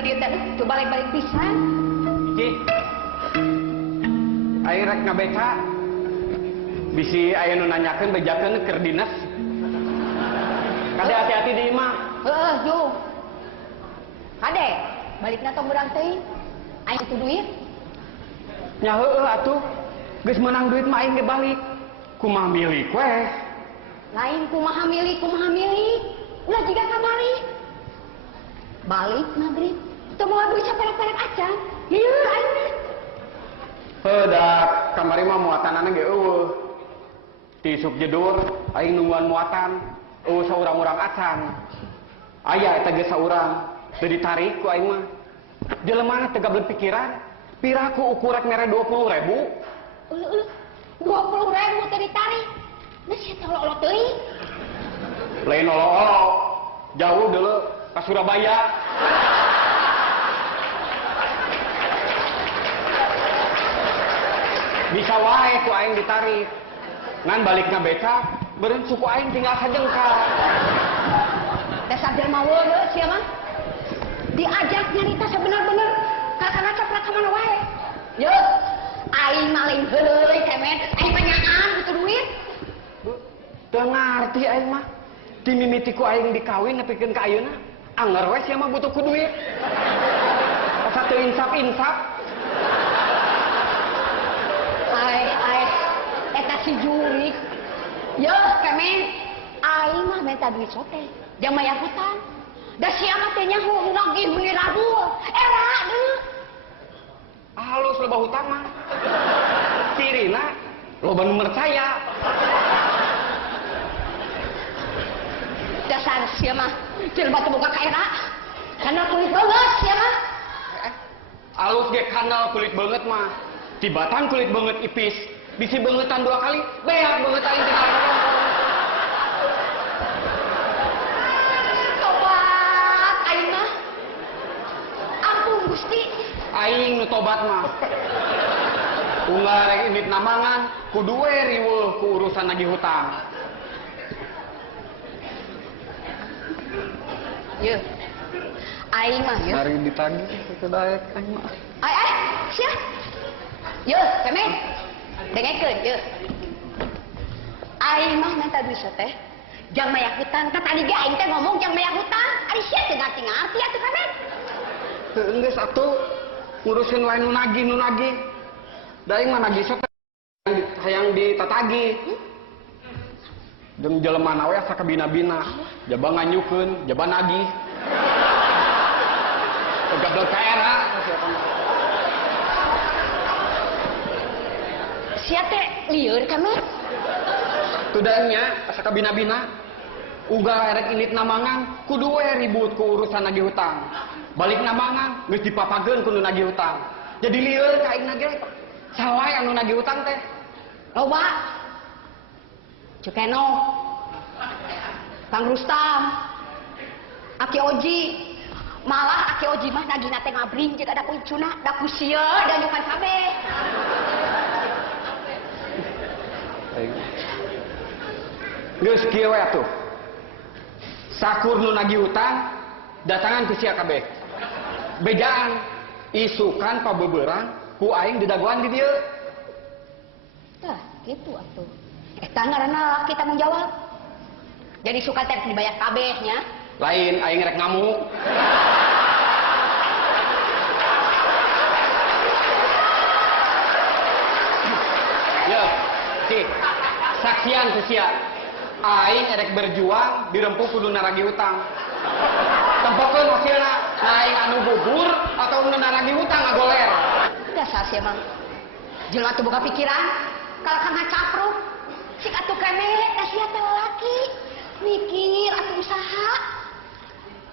ke dieu teh teu balik-balik pisan. Cik. Aing rek ngabeca. Bisi aya nu nanyakeun bejakeun keur dinas. Kade hati-hati di imah. Heeh, Ju. Kade, balikna tong urang teuing. Aing teu duit. Nya heueuh atuh. Geus menang duit mah aing ge balik. Kumaha milik weh. Lain kumaha milik. Ulah jiga kamari. Balik maghrib. Teu moal duit saperek-perek acan. Hieur aing teh. Heudak kamari mah muatanana ge eueuh. Ti suk jedur aing nungguan muatan. Eueuh saurang-urang acan. Aya eta ge saurang. Teu ditarik ku aing mah. Jelema teh gablek pikiran. Piraku ukurek mere 20.000. 20.000 teh ditarik. Nah sia teh olo-olo teuing. Lain olo-olo. Jauh dulu ke Surabaya. Bisa wae ku aing ditarik. Ngan balikna beca, beureun suku aing tinggal sajengkal. Dasar jelema weuleuh sia mah. Diajak nyarita sebener-bener kakana coklat ka mana wae. Yeuh, aing maling heuleui kemen, aing tanyaan butuh duit. Teu ngarti aing mah. Ti mimiti ku aing dikawin nepikeun ka ayeuna. Anger we sia mah butuh ku duit. Asa teu insap-insap. Ai, eta si Jurik. Yeuh, kemen, aing mah minta duit sote. Jang maya hutang. Da sia mah teh nyaho nagih beuni radul. Era deui. Halus loba hutang mah. Cirina loba nu percaya. Dasar sia mah jelema teu boga ka era. Kana kulit banget sia mah. Alus ge kanal kulit banget mah. Tibatan kulit banget ipis. Bisi bangetan 2 kali, beak banget aing tinggal ngomong. Tobat aing mah. Ampun Gusti. Aing nu tobat mah. Unggal rek imit namangan, kudu we riweuh ku urusan nagih hutang. Yeuh. Aing mah yeuh. Hari ditagih teu daek aing mah. Ai, sia. Yeuh, kemen. Dengekeun yeuh. Aing mah minta duit teh. Jang maya hutang, tadi ge aing teh ngomong jang maya hutang. Ari sia teu ngarti-ngarti atuh kemen. Teu geus atuh ngurusin wae nu nagih. Da aing mah nagih sok hayang ditatagih. Jeung jelemana we asa kabina-bina. Jaba nganyukeun, jaba nagih. Gablek ka era. Sia teh lieur kemen. Tudanya asa kabina-bina. Uga erek init namangan kudu we ribut ku urusan nagih hutang. Balik namangan geus dipapageun ku nu nagih hutang. Jadi lieur ka aing ge. Sawae anu nagih hutang teh. Loba. Cukeno. Kang Rustam. Aki Oji. Malah Aki Oji mah nagihna teh ngabring jeung ada kuncuna, da ku sieun da nyukan kabeh. Geus kieu we atuh. Sakur nu nagih hutang datangan ku sia kabeh. Bejaan isukan pabeubeurang ku aing didagoan di dieu. Tah, gitu atuh. Eta ngaranna laki tanggung jawab. Jadi suka teh dibayar kabehnya. Lain aing rek ngamuk. Yo, cik. Saksian ku sia. Aing erek berjuang dirempuh kudu naragi utang. Tempokeun hasilna, aing anu gugur atau nu naragi utang ngagoler. Dasar sia mah. Jelema teu boga pikiran, kalau kang capruk. Sik atuh keneh, da sia teh laki. Mikir atuh usaha.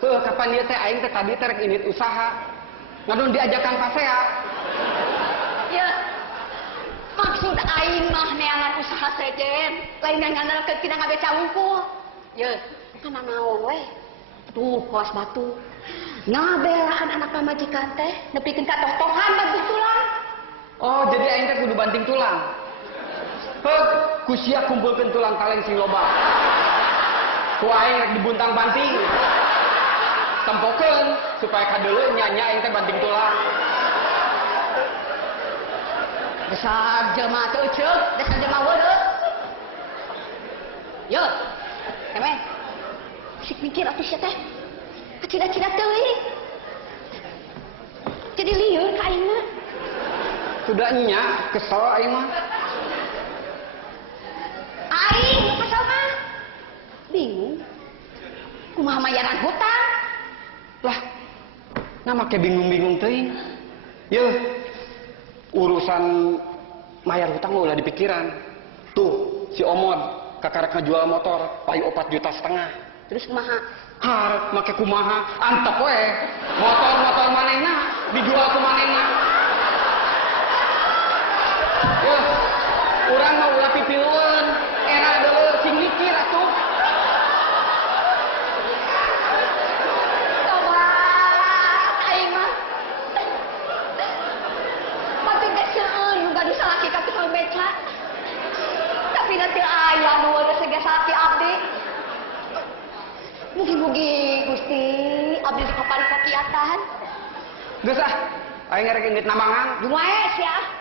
Heuh, kapan ieu teh aing teh tadi teh rek init usaha. Ngadon diajak Kang Pasea. Ya. Maksud aing mah neangan usaha sejen, lain ngandalkeun tina ngabeca wungkul. Ye, kana naon we? Tuh, kos batu. Ngabelaan anak pamajikan teh nepikeun ka toh-tohan banting tulang. Oh, jadi aing teh kudu banting tulang. Heuh, ku sia kumpulkeun tulang kaleng sing loba. Ku aing rek dibuntang banting. tempokeun supaya kadeuleu nya aing teh banting tulang. Dasar jelema teu ceuk, dasar jelema weureu. Yo. Kemen. Sik mikir atuh sia teh. Cida-cida teuing. Jadi lieur ka aing mah. Sudah nya kesel aing mah. Aing kesel mah. Bingung. Kumaha mayaran hutang? Lah, nama ke bingung-bingung teuing. Yeuh. Urusan mayar hutang ulah di pikiran. Tuh, si Omod kakarek ngejual motor payu 4,5 juta. Terus kumaha? Harap make kumaha antep we. Motor manehna dijual ku manehna. Yeuh, urang mah ulah pipilueun. Era deuleu sing mikir atuh. Tobat aing mah. Tapi geus seueur nu gaduh salaki ka tukang beca. Tapi nanti aya nu geus salaki abdi. Mugi-mugi Gusti abdi dipapari kakiatan. Geus ah, aing ngarek indit namangan. Jumae sia.